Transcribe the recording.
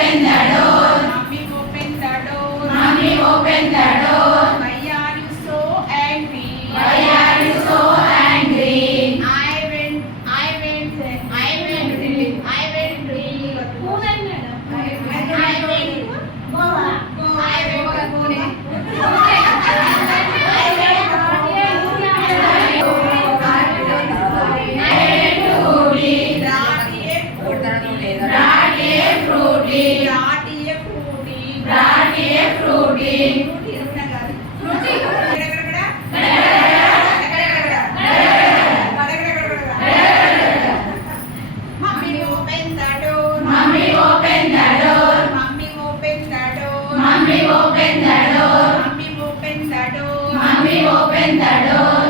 open the door. Mommy, open the door. Mommy, open the door. Why are you so angry? Why are you so angry? I went. Who went, madam? I went. Goa. Mommy, open the door. Mommy, open the door. Mommy, open the door. Mommy, open the door. Mommy, open the door. Mommy, open the door.